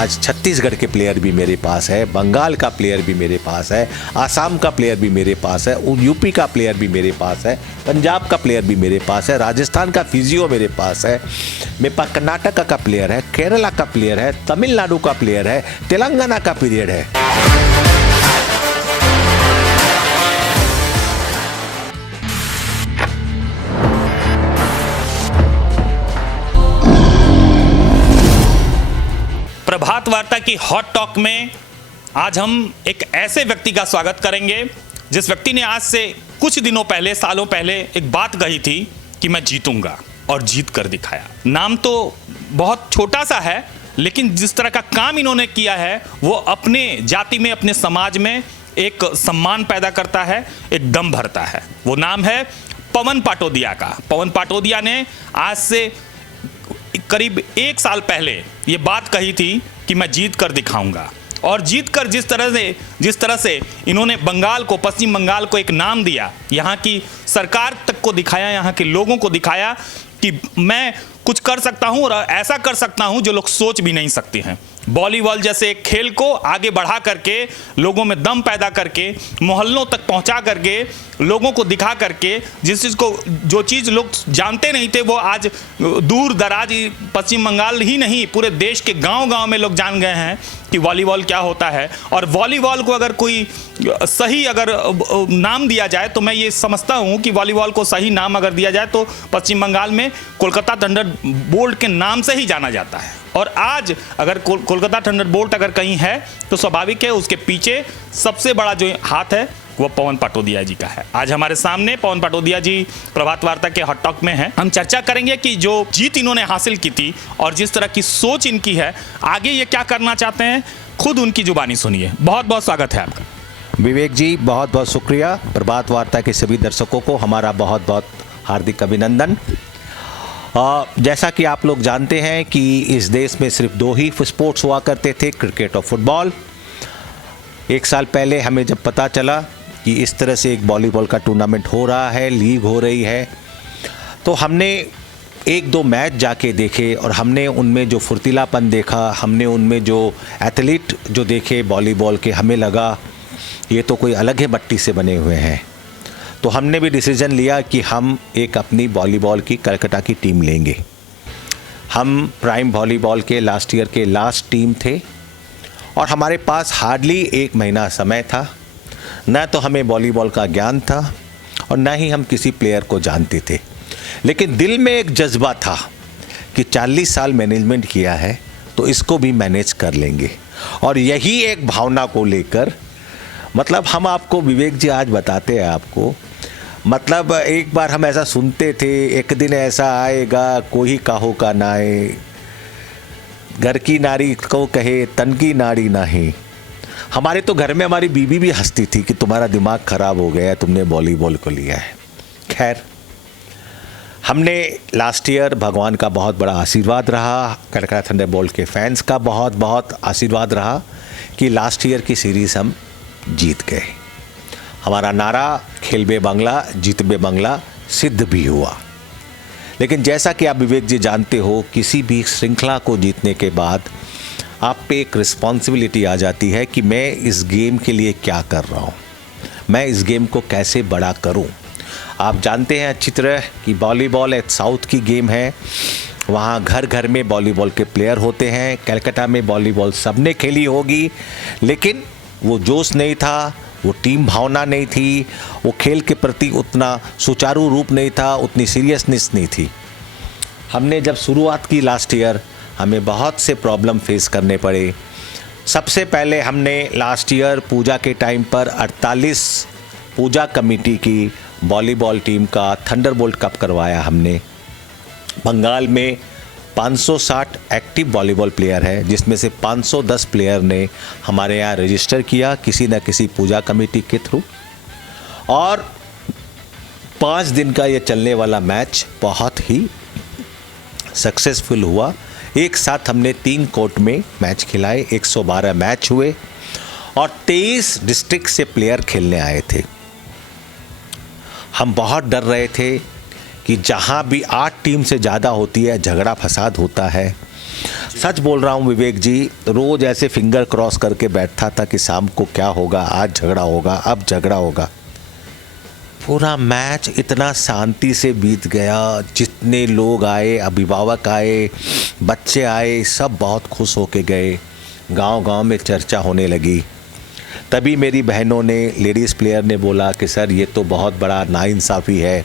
आज छत्तीसगढ़ के प्लेयर भी मेरे पास है, बंगाल का प्लेयर भी मेरे पास है, आसाम का प्लेयर भी मेरे पास है, यूपी का प्लेयर भी मेरे पास है, पंजाब का प्लेयर भी मेरे पास है, राजस्थान का फिजियो मेरे पास है, मेरे पास कर्नाटका का प्लेयर है, केरला का प्लेयर है, तमिलनाडु का प्लेयर है, तेलंगाना का प्लेयर है। प्रभात वार्ता की हॉट टॉक में आज हम एक ऐसे व्यक्ति का स्वागत करेंगे जिस व्यक्ति ने आज से कुछ दिनों पहले, सालों पहले एक बात कही थी कि मैं जीतूंगा, और जीत कर दिखाया। नाम तो बहुत छोटा सा है, लेकिन जिस तरह का काम इन्होंने किया है वो अपने जाति में, अपने समाज में एक सम्मान पैदा करता है, एक दम भरता है। वो नाम है पवन पाटोदिया का। पवन पाटोदिया ने आज से करीब 1 साल पहले ये बात कही थी कि मैं जीत कर दिखाऊंगा, और जीत कर जिस तरह से इन्होंने बंगाल को, पश्चिम बंगाल को एक नाम दिया, यहाँ की सरकार तक को दिखाया, यहाँ के लोगों को दिखाया कि मैं कुछ कर सकता हूँ और ऐसा कर सकता हूँ जो लोग सोच भी नहीं सकते हैं। वॉलीबॉल जैसे एक खेल को आगे बढ़ा करके, लोगों में दम पैदा करके, मोहल्लों तक पहुंचा करके, लोगों को दिखा करके, जो चीज़ लोग जानते नहीं थे वो आज दूर दराज पश्चिम बंगाल ही नहीं, पूरे देश के गांव-गांव में लोग जान गए हैं कि वॉलीबॉल क्या होता है। और वॉलीबॉल को अगर कोई सही नाम दिया जाए तो मैं ये समझता हूँ कि वॉलीबॉल को सही नाम अगर दिया जाए तो पश्चिम बंगाल में कोलकाता थंडरबोल्ट के नाम से ही जाना जाता है। और आज अगर कोलकाता थंडरबोल्ट अगर कहीं है तो स्वाभाविक है उसके पीछे सबसे बड़ा जो हाथ है वो पवन पाटोदिया जी का है। आज हमारे सामने पवन पाटोदिया जी प्रभात वार्ता के हॉट टॉक में हैं। हम चर्चा करेंगे कि जो जीत इन्होंने हासिल की थी और जिस तरह की सोच इनकी है, आगे ये क्या करना चाहते हैं, खुद उनकी जुबानी सुनिए। बहुत बहुत स्वागत है आपका। विवेक जी, बहुत बहुत शुक्रिया। प्रभात वार्ता के सभी दर्शकों को हमारा बहुत बहुत हार्दिक अभिनंदन। जैसा कि आप लोग जानते हैं कि इस देश में सिर्फ 2 ही स्पोर्ट्स हुआ करते थे, क्रिकेट और फुटबॉल। 1 साल पहले हमें जब पता चला कि इस तरह से एक वॉलीबॉल का टूर्नामेंट हो रहा है, लीग हो रही है, तो हमने 1-2 मैच जाके देखे और हमने उनमें जो फुर्तीलापन देखा, हमने उनमें जो एथलीट जो देखे वॉलीबॉल के, हमें लगा ये तो कोई अलग ही मट्टी से बने हुए हैं। तो हमने भी डिसीजन लिया कि हम एक अपनी वॉलीबॉल की कलकत्ता की टीम लेंगे। हम प्राइम वॉलीबॉल के लास्ट ईयर के लास्ट टीम थे और हमारे पास हार्डली 1 महीना समय था। न तो हमें वॉलीबॉल का ज्ञान था और न ही हम किसी प्लेयर को जानते थे, लेकिन दिल में एक जज्बा था कि 40 साल मैनेजमेंट किया है तो इसको भी मैनेज कर लेंगे। और यही एक भावना को लेकर, मतलब हम आपको विवेक जी आज बताते हैं आपको, मतलब एक बार हम ऐसा सुनते थे, एक दिन ऐसा आएगा कोई काहो का ना आए, घर की नारी को कहे तन की नारी नहीं। हमारे तो घर में हमारी बीवी भी हंसती थी कि तुम्हारा दिमाग खराब हो गया, तुमने वॉलीबॉल को लिया है। खैर, हमने लास्ट ईयर, भगवान का बहुत बड़ा आशीर्वाद रहा, कलकत्ता थंडरबोल्ट के फैंस का बहुत बहुत आशीर्वाद रहा कि लास्ट ईयर की सीरीज़ हम जीत गए। हमारा नारा खेल बे बांग्ला, जीत बे बांग्ला सिद्ध भी हुआ। लेकिन जैसा कि आप विवेक जी जानते हो, किसी भी श्रृंखला को जीतने के बाद आप पे एक रिस्पॉन्सिबिलिटी आ जाती है कि मैं इस गेम के लिए क्या कर रहा हूँ, मैं इस गेम को कैसे बड़ा करूँ। आप जानते हैं अच्छी तरह कि वॉलीबॉल एक साउथ की गेम है, वहाँ घर घर में वॉलीबॉल के प्लेयर होते हैं। कलकत्ता में वॉलीबॉल सबने खेली होगी, लेकिन वो जोश नहीं था, वो टीम भावना नहीं थी, वो खेल के प्रति उतना सुचारू रूप नहीं था, उतनी सीरियसनेस नहीं थी। हमने जब शुरुआत की लास्ट ईयर, हमें बहुत से प्रॉब्लम फेस करने पड़े। सबसे पहले हमने लास्ट ईयर पूजा के टाइम पर 48 पूजा कमेटी की वॉलीबॉल टीम का थंडरबोल्ट कप करवाया हमने। बंगाल में 560 एक्टिव वॉलीबॉल प्लेयर है, जिसमें से 510 प्लेयर ने हमारे यहाँ रजिस्टर किया किसी न किसी पूजा कमेटी के थ्रू। और 5 दिन का ये चलने वाला मैच बहुत ही सक्सेसफुल हुआ। एक साथ हमने 3 कोर्ट में मैच खिलाए, 112 मैच हुए और 23 डिस्ट्रिक्ट से प्लेयर खेलने आए थे। हम बहुत डर रहे थे कि जहाँ भी 8 टीम से ज़्यादा होती है झगड़ा फसाद होता है। सच बोल रहा हूँ विवेक जी, रोज़ ऐसे फिंगर क्रॉस करके बैठता था कि शाम को क्या होगा, आज झगड़ा होगा, अब झगड़ा होगा। पूरा मैच इतना शांति से बीत गया। जितने लोग आए, अभिभावक आए, बच्चे आए, सब बहुत खुश होके गए। गांव-गांव में चर्चा होने लगी। तभी मेरी बहनों ने, लेडीज़ प्लेयर ने बोला कि सर ये तो बहुत बड़ा नाइंसाफ़ी है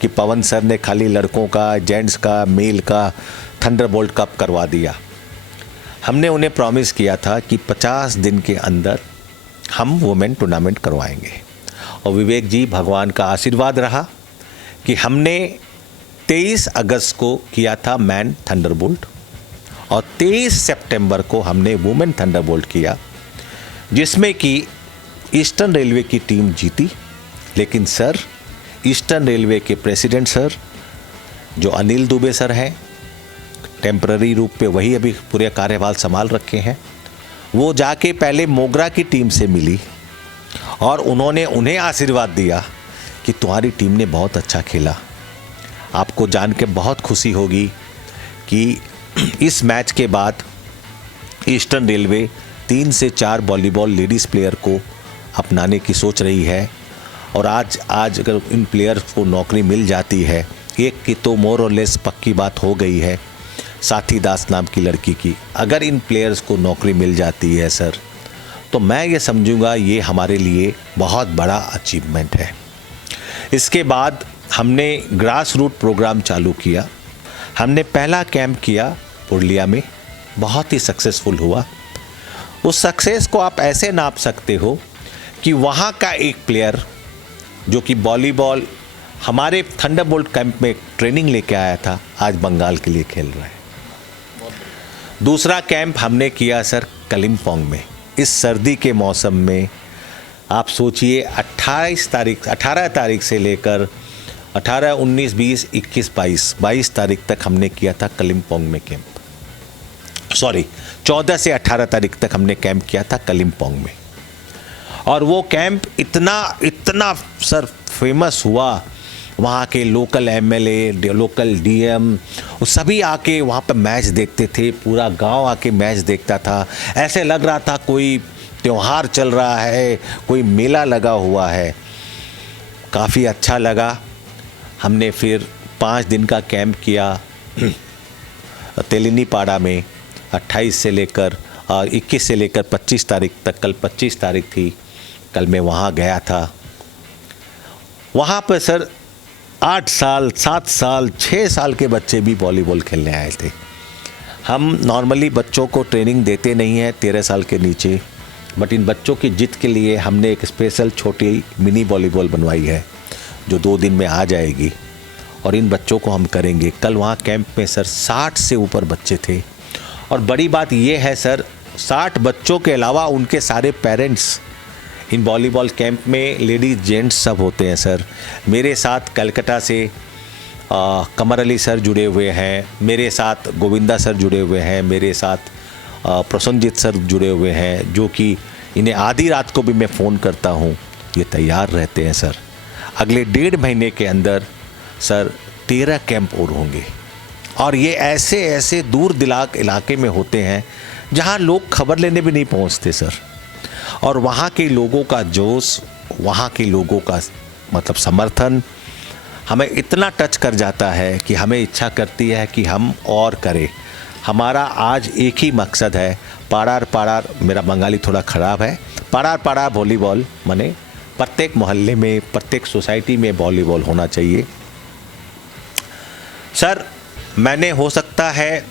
कि पवन सर ने खाली लड़कों का, जेंट्स का, मेल का थंडरबोल्ट कप करवा दिया। हमने उन्हें प्रॉमिस किया था कि 50 दिन के अंदर हम वुमेन टूर्नामेंट करवाएंगे। और विवेक जी, भगवान का आशीर्वाद रहा कि हमने 23 अगस्त को किया था मैन थंडरबोल्ट और 23 सितंबर को हमने वुमेन थंडरबोल्ट किया, जिसमें कि ईस्टर्न रेलवे की टीम जीती। लेकिन सर, ईस्टर्न रेलवे के प्रेसिडेंट सर जो अनिल दुबे सर हैं, टेम्पररी रूप पे वही अभी पूरे कार्यभार संभाल रखे हैं, वो जाके पहले मोगरा की टीम से मिली और उन्होंने उन्हें आशीर्वाद दिया कि तुम्हारी टीम ने बहुत अच्छा खेला। आपको जान के बहुत खुशी होगी कि इस मैच के बाद ईस्टर्न रेलवे 3 से 4 वॉलीबॉल लेडीज़ प्लेयर को अपनाने की सोच रही है। और आज अगर इन प्लेयर्स को नौकरी मिल जाती है, एक की तो मोर और लेस पक्की बात हो गई है, साथी दास नाम की लड़की की, अगर इन प्लेयर्स को नौकरी मिल जाती है सर, तो मैं ये समझूंगा ये हमारे लिए बहुत बड़ा अचीवमेंट है। इसके बाद हमने ग्रास रूट प्रोग्राम चालू किया। हमने पहला कैंप किया पुरुलिया में, बहुत ही सक्सेसफुल हुआ। उस सक्सेस को आप ऐसे नाप सकते हो कि वहाँ का एक प्लेयर जो कि वॉलीबॉल हमारे थंडरबोल्ट कैंप में ट्रेनिंग लेके आया था, आज बंगाल के लिए खेल रहा है। दूसरा कैंप हमने किया सर कलिम्पोंग में। इस सर्दी के मौसम में आप सोचिए 18 तारीख से लेकर 18, 19, 20, 21, 22 तारीख तक हमने किया था कलिम्पोंग में कैंप। 14 से 18 तारीख तक हमने कैंप किया था कलिम्पोंग में। और वो कैंप इतना सर फेमस हुआ, वहाँ के लोकल एमएलए, लोकल डीएम, वो सभी आके वहाँ पर मैच देखते थे। पूरा गांव आके मैच देखता था। ऐसे लग रहा था कोई त्यौहार चल रहा है, कोई मेला लगा हुआ है। काफ़ी अच्छा लगा। हमने फिर 5 दिन का कैंप किया तेलिनीपाड़ा में, 28 से लेकर 21 से लेकर 25 तारीख तक। कल 25 तारीख थी, कल मैं वहाँ गया था। वहाँ पर सर 8 साल, 7 साल, 6 साल के बच्चे भी वॉलीबॉल खेलने आए थे। हम नॉर्मली बच्चों को ट्रेनिंग देते नहीं हैं 13 साल के नीचे, बट इन बच्चों की जिद के लिए हमने एक स्पेशल छोटी मिनी वॉलीबॉल बनवाई है जो 2 दिन में आ जाएगी और इन बच्चों को हम करेंगे। कल वहाँ कैंप में सर 60 से ऊपर बच्चे थे। और बड़ी बात ये है सर, 60 बच्चों के अलावा उनके सारे पेरेंट्स इन वॉलीबॉल कैंप में, लेडीज़ जेंट्स सब होते हैं सर। मेरे साथ कलकत्ता से कमर अली सर जुड़े हुए हैं, मेरे साथ गोविंदा सर जुड़े हुए हैं, मेरे साथ प्रसन्नजीत सर जुड़े हुए हैं, जो कि इन्हें आधी रात को भी मैं फ़ोन करता हूँ, ये तैयार रहते हैं सर। अगले 1.5 महीने के अंदर सर 13 कैंप और होंगे। और ये ऐसे ऐसे दूर दिलाक इलाके में होते हैं जहाँ लोग खबर लेने भी नहीं पहुँचते सर। और वहाँ के लोगों का जोश, वहाँ के लोगों का मतलब समर्थन हमें इतना टच कर जाता है कि हमें इच्छा करती है कि हम और करें। हमारा आज एक ही मकसद है, पाड़ार, मेरा बंगाली थोड़ा ख़राब है, पाड़ार वॉलीबॉल, माने प्रत्येक मोहल्ले में, प्रत्येक सोसाइटी में वॉलीबॉल होना चाहिए। सर, मैंने हो सकता है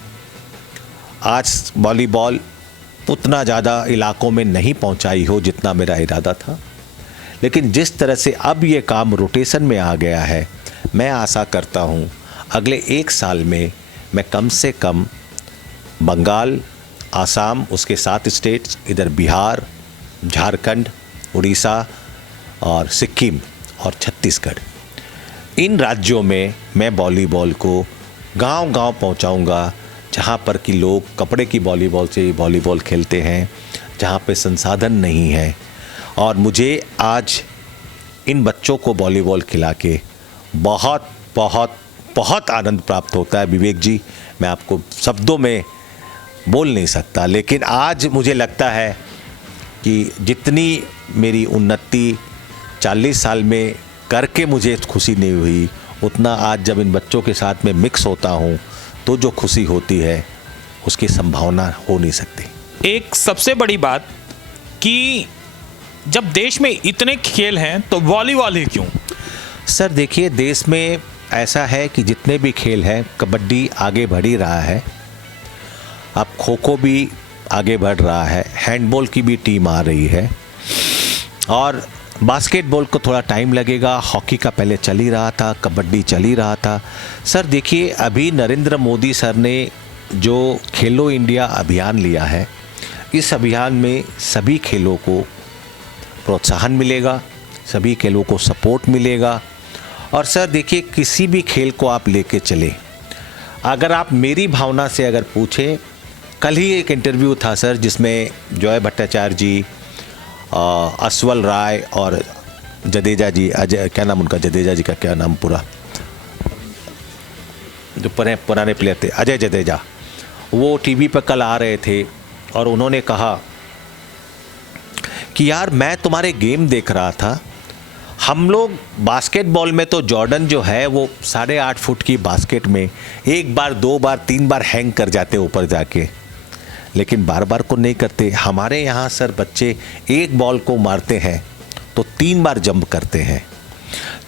आज वॉलीबॉल उतना ज़्यादा इलाकों में नहीं पहुंचाई हो जितना मेरा इरादा था, लेकिन जिस तरह से अब ये काम रोटेशन में आ गया है, मैं आशा करता हूँ अगले 1 साल में मैं कम से कम बंगाल, आसाम, उसके 7 स्टेट्स, इधर बिहार, झारखंड, उड़ीसा और सिक्किम और छत्तीसगढ़, इन राज्यों में मैं वॉलीबॉल को गांव-गांव पहुंचाऊंगा, जहाँ पर कि लोग कपड़े की वॉलीबॉल से वॉलीबॉल खेलते हैं, जहाँ पे संसाधन नहीं है। और मुझे आज इन बच्चों को वॉलीबॉल खिला के बहुत बहुत बहुत आनंद प्राप्त होता है विवेक जी, मैं आपको शब्दों में बोल नहीं सकता। लेकिन आज मुझे लगता है कि जितनी मेरी उन्नति 40 साल में करके मुझे खुशी नहीं हुई, उतना आज जब इन बच्चों के साथ में मिक्स होता हूँ तो जो खुशी होती है उसकी संभावना हो नहीं सकती। एक सबसे बड़ी बात कि जब देश में इतने खेल हैं तो वॉलीबॉल ही क्यों? सर देखिए, देश में ऐसा है कि जितने भी खेल हैं, कबड्डी आगे बढ़ ही रहा है, अब खो खो भी आगे बढ़ रहा है, हैंडबॉल की भी टीम आ रही है, और बास्केटबॉल को थोड़ा टाइम लगेगा। हॉकी का पहले चल ही रहा था, कबड्डी चल ही रहा था। सर देखिए, अभी नरेंद्र मोदी सर ने जो खेलो इंडिया अभियान लिया है, इस अभियान में सभी खेलों को प्रोत्साहन मिलेगा, सभी खेलों को सपोर्ट मिलेगा। और सर देखिए, किसी भी खेल को आप लेके चले, अगर आप मेरी भावना से अगर पूछें, कल ही एक इंटरव्यू था सर जिसमें जॉय भट्टाचार्य जी, अस्वल राय और जडेजा जी, अजय क्या नाम उनका, जडेजा जी का क्या नाम पूरा, जो पुराने प्लेयर थे, अजय जडेजा, वो टीवी पर कल आ रहे थे और उन्होंने कहा कि यार मैं तुम्हारे गेम देख रहा था, हम लोग बास्केटबॉल में तो जॉर्डन जो है वो 8.5 फुट की बास्केट में 1 बार 2 बार 3 बार हैंग कर जाते ऊपर जाके, लेकिन बार बार को नहीं करते। हमारे यहाँ सर बच्चे एक बॉल को मारते हैं तो 3 बार जंप करते हैं।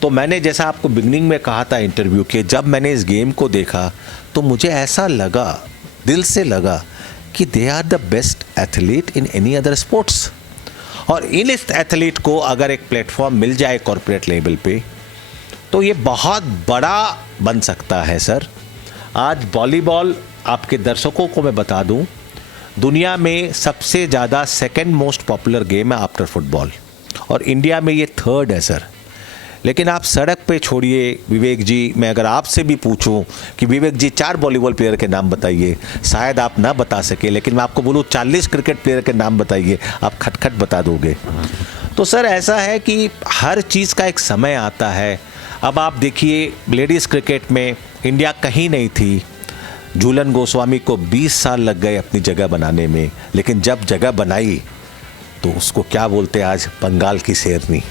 तो मैंने जैसा आपको बिगनिंग में कहा था इंटरव्यू के, जब मैंने इस गेम को देखा तो मुझे ऐसा लगा, दिल से लगा कि they are the best athlete in any other sports. और इन इस एथलीट को अगर एक प्लेटफॉर्म मिल जाए कॉर्पोरेट लेवल पे, तो ये बहुत बड़ा बन सकता है सर। आज वॉलीबॉल, आपके दर्शकों को मैं बता दूं, दुनिया में सबसे ज़्यादा सेकंड मोस्ट पॉपुलर गेम है आफ्टर फुटबॉल, और इंडिया में ये 3rd है सर। लेकिन आप सड़क पे छोड़िए विवेक जी, मैं अगर आपसे भी पूछूं कि विवेक जी 4 वॉलीबॉल प्लेयर के नाम बताइए, शायद आप ना बता सके, लेकिन मैं आपको बोलूं 40 क्रिकेट प्लेयर के नाम बताइए, आप खटखट बता दोगे। तो सर ऐसा है कि हर चीज़ का एक समय आता है। अब आप देखिए, लेडीज़ क्रिकेट में इंडिया कहीं नहीं थी, झूलन गोस्वामी को 20 साल लग गए अपनी जगह बनाने में, लेकिन जब जगह बनाई तो उसको क्या बोलते हैं आज, बंगाल की शेरनी।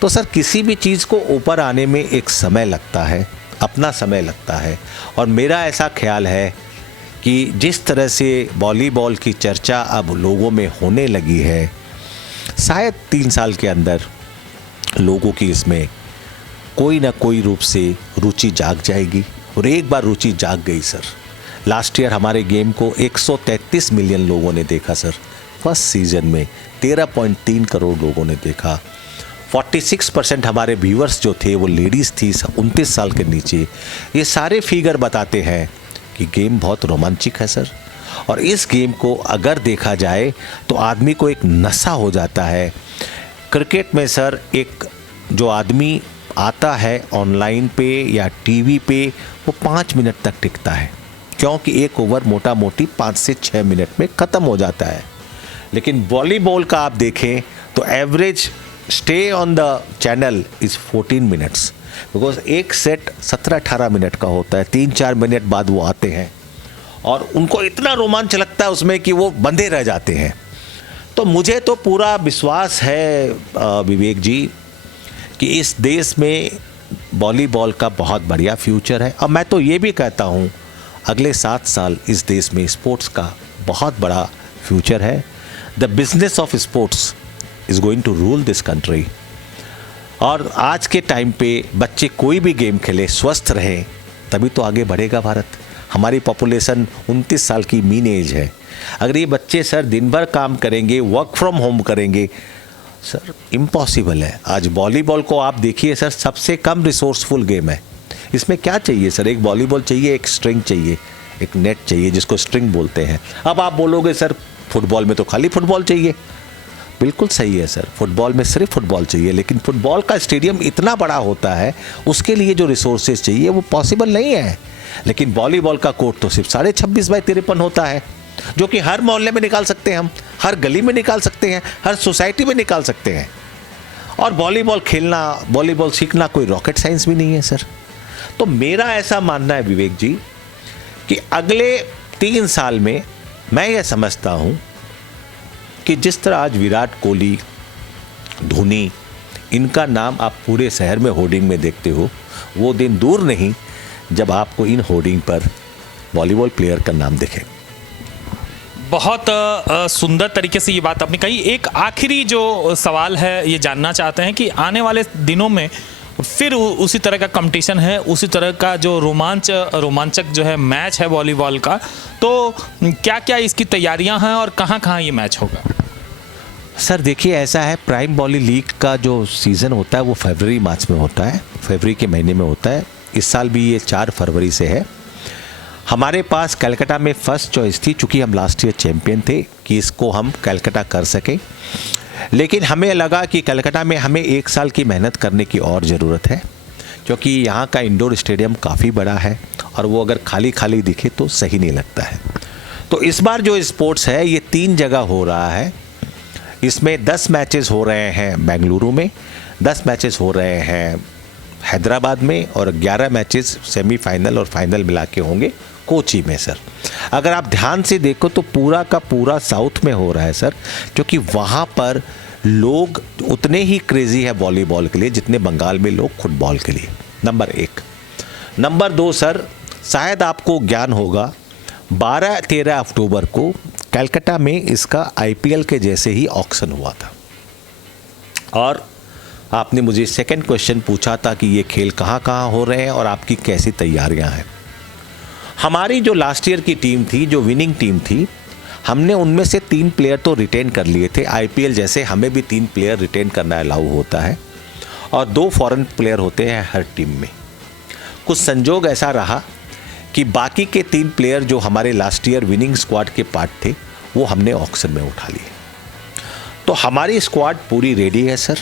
तो सर किसी भी चीज़ को ऊपर आने में एक समय लगता है, अपना समय लगता है। और मेरा ऐसा ख्याल है कि जिस तरह से वॉलीबॉल की चर्चा अब लोगों में होने लगी है, शायद 3 साल के अंदर लोगों की इसमें कोई ना कोई रूप से रुचि जाग जाएगी। और एक बार रुचि जाग गई सर, लास्ट ईयर हमारे गेम को 133 मिलियन लोगों ने देखा सर, फर्स्ट सीजन में 13.3 करोड़ लोगों ने देखा। 46% हमारे व्यूअर्स जो थे वो लेडीज़ थी, 29 साल के नीचे। ये सारे फिगर बताते हैं कि गेम बहुत रोमांचक है सर। और इस गेम को अगर देखा जाए तो आदमी को एक नशा हो जाता है। क्रिकेट में सर एक जो आदमी आता है ऑनलाइन पे या टीवी पे, वो 5 मिनट तक टिकता है, क्योंकि एक ओवर मोटा मोटी 5 से 6 मिनट में ख़त्म हो जाता है। लेकिन वॉलीबॉल का आप देखें तो average stay on the channel is 14 minutes, because एक सेट 17-18 मिनट का होता है, 3-4 मिनट बाद वो आते हैं और उनको इतना रोमांच लगता है उसमें कि वो बंधे रह जाते हैं। तो मुझे तो पूरा विश्वास है विवेक जी कि इस देश में वॉलीबॉल का बहुत बढ़िया फ्यूचर है। और मैं तो ये भी कहता हूँ अगले 7 साल इस देश में स्पोर्ट्स का बहुत बड़ा फ्यूचर है। The business of sports is going to rule this country. और आज के टाइम पे बच्चे कोई भी गेम खेले, स्वस्थ रहें, तभी तो आगे बढ़ेगा भारत। हमारी पॉपुलेशन 29 साल की मीन एज है। अगर ये बच्चे सर दिन भर काम करेंगे, वर्क फ्रॉम होम करेंगे, सर इम्पॉसिबल है। आज वॉलीबॉल को आप देखिए सर, सबसे कम रिसोर्सफुल गेम है। इसमें क्या चाहिए सर, एक वॉलीबॉल चाहिए, एक स्ट्रिंग चाहिए, एक नेट चाहिए जिसको स्ट्रिंग बोलते हैं। अब आप बोलोगे सर फुटबॉल में तो खाली फुटबॉल चाहिए, बिल्कुल सही है सर, फुटबॉल में सिर्फ फुटबॉल चाहिए, लेकिन फुटबॉल का स्टेडियम इतना बड़ा होता है, उसके लिए जो रिसोर्सेज चाहिए वो पॉसिबल नहीं है। लेकिन वॉलीबॉल का कोर्ट तो सिर्फ 26.5 बाई 53 होता है, जो कि हर मोहल्ले में निकाल सकते हैं हम, हर गली में निकाल सकते हैं, हर सोसाइटी में निकाल सकते हैं। और वॉलीबॉल खेलना, वॉलीबॉल सीखना कोई रॉकेट साइंस भी नहीं है सर। तो मेरा ऐसा मानना है विवेक जी कि अगले 3 साल में मैं यह समझता हूँ कि जिस तरह आज विराट कोहली, धोनी, इनका नाम आप पूरे शहर में होर्डिंग में देखते हो, वो दिन दूर नहीं जब आपको इन होर्डिंग पर वॉलीबॉल प्लेयर का नाम दिखे। बहुत सुंदर तरीके से ये बात आपने कही। एक आखिरी जो सवाल है ये जानना चाहते हैं कि आने वाले दिनों में फिर उसी तरह का कंपटीशन है, उसी तरह का जो रोमांचक जो है मैच है वॉलीबॉल का, तो क्या क्या इसकी तैयारियां हैं और कहां कहां ये मैच होगा? सर देखिए, ऐसा है, प्राइम वॉली लीग का जो सीज़न होता है वो फरवरी मार्च में होता है, फरवरी के महीने में होता है। इस साल भी ये 4 फरवरी से है। हमारे पास कलकत्ता में फर्स्ट चॉइस थी, चूँकि हम लास्ट ईयर चैम्पियन थे, कि इसको हम कलकत्ता कर सकें। लेकिन हमें लगा कि कलकत्ता में हमें 1 साल की मेहनत करने की और ज़रूरत है, क्योंकि यहाँ का इंडोर स्टेडियम काफ़ी बड़ा है और वो अगर खाली खाली दिखे तो सही नहीं लगता है। तो इस बार जो स्पोर्ट्स है ये 3 जगह हो रहा है। इसमें 10 मैचेस हो रहे हैं बेंगलुरु में, 10 मैचेस हो रहे हैं हैदराबाद में और 11 मैचेस सेमीफाइनल और फाइनल मिला के होंगे कोची में सर। अगर आप ध्यान से देखो तो पूरा का पूरा साउथ में हो रहा है सर, क्योंकि वहाँ पर लोग उतने ही क्रेज़ी है वॉलीबॉल के लिए जितने बंगाल में लोग फुटबॉल के लिए। नंबर 1। नंबर 2 सर, शायद आपको ज्ञान होगा, 12-13 अक्टूबर को कलकत्ता में इसका IPL के जैसे ही ऑक्शन हुआ था। और आपने मुझे सेकंड क्वेश्चन पूछा था कि ये खेल कहाँ कहाँ हो रहे हैं और आपकी कैसी तैयारियां हैं। हमारी जो लास्ट ईयर की टीम थी, जो विनिंग टीम थी, हमने उनमें से 3 प्लेयर तो रिटेन कर लिए थे। IPL जैसे हमें भी 3 प्लेयर रिटेन करना अलाउ होता है और 2 फॉरेन प्लेयर होते हैं हर टीम में। कुछ संजोग ऐसा रहा कि बाकी के 3 प्लेयर जो हमारे लास्ट ईयर विनिंग स्क्वाड के पार्ट थे वो हमने ऑक्शन में उठा लिए। तो हमारी स्क्वाड पूरी रेडी है सर।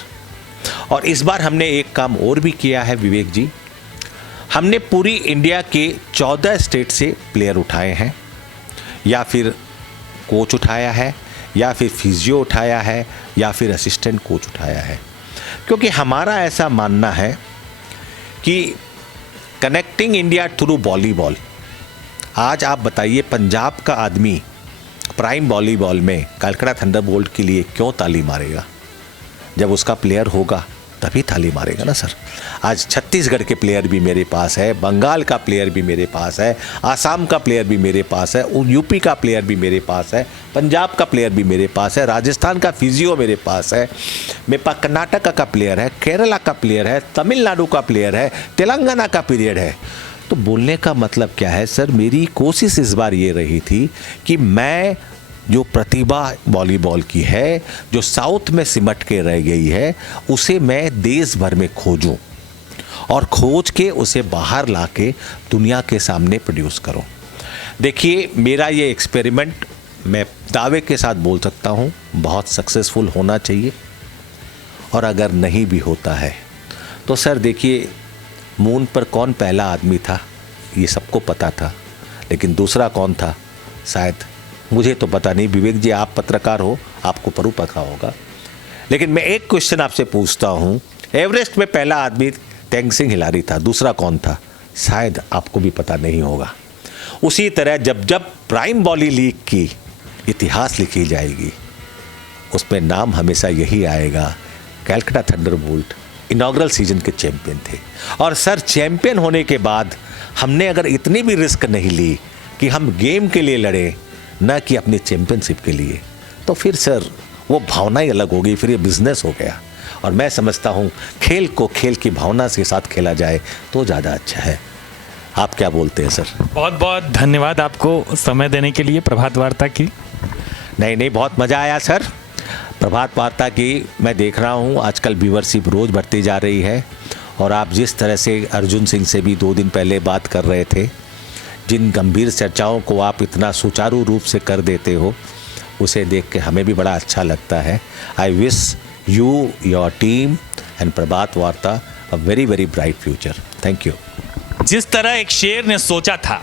और इस बार हमने एक काम और भी किया है विवेक जी, हमने पूरी इंडिया के 14 स्टेट से प्लेयर उठाए हैं, या फिर कोच उठाया है, या फिर फिजियो उठाया है, या फिर असिस्टेंट कोच उठाया है। क्योंकि हमारा ऐसा मानना है कि कनेक्टिंग इंडिया थ्रू वॉलीबॉल, आज आप बताइए पंजाब का आदमी प्राइम वॉलीबॉल में कलकत्ता थंडरबोल्ट के लिए क्यों ताली मारेगा? जब उसका प्लेयर होगा तभी ताली मारेगा ना सर। आज छत्तीसगढ़ के प्लेयर भी मेरे पास है, बंगाल का प्लेयर भी मेरे पास है, आसाम का प्लेयर भी मेरे पास है, यूपी का प्लेयर भी मेरे पास है, पंजाब का प्लेयर भी मेरे पास है, राजस्थान का फिजियो मेरे पास है, मेरे पास कर्नाटक का प्लेयर है, केरला का प्लेयर है, तमिलनाडु का प्लेयर है, तेलंगाना का प्लेयर है। तो बोलने का मतलब क्या है सर, मेरी कोशिश इस बार ये रही थी कि मैं जो प्रतिभा वॉलीबॉल की है, जो साउथ में सिमट के रह गई है, उसे मैं देश भर में खोजूं और खोज के उसे बाहर लाके दुनिया के सामने प्रोड्यूस करूं। देखिए, मेरा ये एक्सपेरिमेंट मैं दावे के साथ बोल सकता हूं बहुत सक्सेसफुल होना चाहिए। और अगर नहीं भी होता है तो सर देखिए, मून पर कौन पहला आदमी था ये सबको पता था, लेकिन दूसरा कौन था शायद मुझे तो पता नहीं। विवेक जी, आप पत्रकार हो, आपको परू पता होगा। लेकिन मैं एक क्वेश्चन आपसे पूछता हूँ, एवरेस्ट में पहला आदमी तेंगसिंग हिलारी था, दूसरा कौन था शायद आपको भी पता नहीं होगा। उसी तरह जब जब प्राइम वॉली लीग की इतिहास लिखी जाएगी उसमें नाम हमेशा यही आएगा, कलकत्ता थंडरबोल्ट इनॉग्रल सीजन के चैंपियन थे। और सर, चैंपियन होने के बाद हमने अगर इतनी भी रिस्क नहीं ली कि हम गेम के लिए लड़े, ना कि अपनी चैंपियनशिप के लिए, तो फिर सर वो भावना ही अलग हो गई, फिर ये बिजनेस हो गया। और मैं समझता हूँ खेल को खेल की भावना के साथ खेला जाए तो ज़्यादा अच्छा है। आप क्या बोलते हैं सर? बहुत बहुत धन्यवाद आपको समय देने के लिए प्रभात वार्ता की। नहीं, बहुत मज़ा आया सर प्रभात वार्ता की। मैं देख रहा हूँ आजकल व्यूअरशिप रोज़ बढ़ती जा रही है, और आप जिस तरह से अर्जुन सिंह से भी 2 दिन पहले बात कर रहे थे, जिन गंभीर चर्चाओं को आप इतना सुचारू रूप से कर देते हो, उसे देख के हमें भी बड़ा अच्छा लगता है। I wish you, your team and Prabhat Varta a very very bright future. Thank you. जिस तरह एक शेर ने सोचा था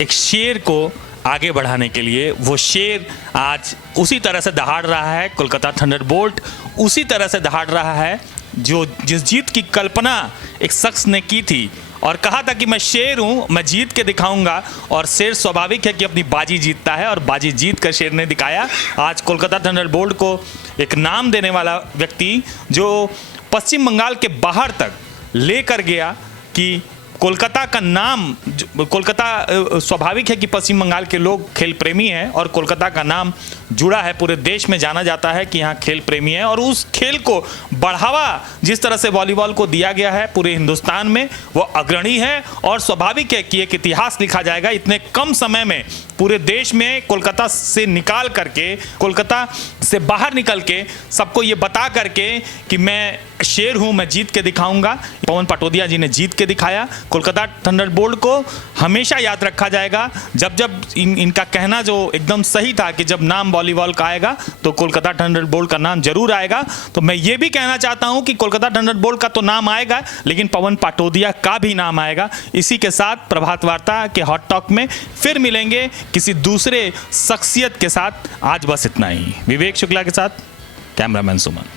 एक शेर को आगे बढ़ाने के लिए, वो शेर आज उसी तरह से दहाड़ रहा है। कोलकाता थंडरबोल्ट उसी तरह से दहाड़ रहा है जो जिस जीत की कल्पना एक शख्स ने की थी और कहा था कि मैं शेर हूं, मैं जीत के दिखाऊंगा। और शेर स्वाभाविक है कि अपनी बाजी जीतता है और बाजी जीत कर शेर ने दिखाया। आज कोलकाता थंडरबोल्ट को एक नाम देने वाला व्यक्ति जो पश्चिम बंगाल के बाहर तक लेकर गया कि कोलकाता का नाम, कोलकाता स्वाभाविक है कि पश्चिम बंगाल के लोग खेल प्रेमी हैं और कोलकाता का नाम जुड़ा है, पूरे देश में जाना जाता है कि यहाँ खेल प्रेमी है। और उस खेल को बढ़ावा जिस तरह से वॉलीबॉल को दिया गया है पूरे हिंदुस्तान में, वो अग्रणी है और स्वाभाविक है कि एक इतिहास लिखा जाएगा। इतने कम समय में पूरे देश में कोलकाता से निकाल करके, कोलकाता से बाहर निकल के सबको ये बता करके कि मैं शेर हूं, मैं जीत के दिखाऊंगा। पवन पटोदिया जी ने जीत के दिखाया। कोलकाता थंडरबोल्ट को हमेशा याद रखा जाएगा। जब जब इनका कहना जो एकदम सही था कि जब नाम वॉलीबॉल का आएगा तो कोलकाता थंडरबोल्ट का नाम जरूर आएगा। तो मैं ये भी कहना चाहता हूं कि कोलकाता थंडरबोल्ट का तो नाम आएगा, लेकिन पवन पटोदिया का भी नाम आएगा। इसी के साथ प्रभात वार्ता के हॉट टॉक में फिर मिलेंगे किसी दूसरे शख्सियत के साथ। आज बस इतना ही। विवेक शुक्ला के साथ कैमरामैन सुमन।